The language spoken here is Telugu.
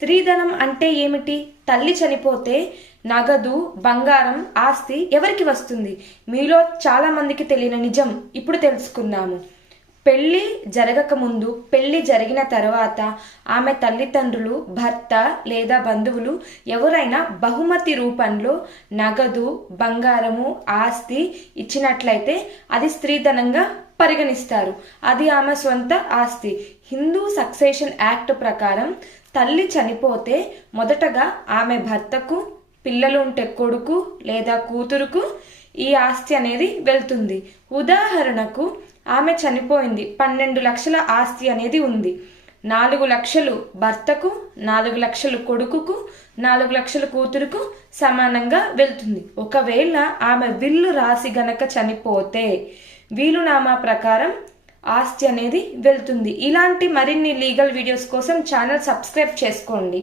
స్త్రీధనం అంటే ఏమిటి? తల్లి చనిపోతే నగదు, బంగారం, ఆస్తి ఎవరికి వస్తుంది? మీలో చాలా మందికి తెలియని నిజం ఇప్పుడు తెలుసుకుందాము. పెళ్లి జరగక ముందు, పెళ్లి జరిగిన తర్వాత ఆమె తల్లిదండ్రులు, భర్త లేదా బంధువులు ఎవరైనా బహుమతి రూపంలో నగదు, బంగారము, ఆస్తి ఇచ్చినట్లయితే అది స్త్రీధనంగా పరిగణిస్తారు. అది ఆమె సొంత ఆస్తి. హిందూ సక్సెషన్ యాక్ట్ ప్రకారం తల్లి చనిపోతే మొదటగా ఆమె భర్తకు, పిల్లలు ఉంటే కొడుకు లేదా కూతురుకు ఈ ఆస్తి అనేది వెళ్తుంది. ఉదాహరణకు ఆమె చనిపోయింది, 12 లక్షల ఆస్తి అనేది ఉంది. 4 లక్షలు భర్తకు, 4 లక్షలు కొడుకుకు, 4 లక్షల కూతురుకు సమానంగా వెళ్తుంది. ఒకవేళ ఆమె విల్లు రాసి గనక చనిపోతే వీలునామా ప్రకారం ఆస్తి అనేది వెళ్తుంది. ఇలాంటి మరిన్ని లీగల్ వీడియోస్ కోసం ఛానల్ సబ్స్క్రైబ్ చేసుకోండి.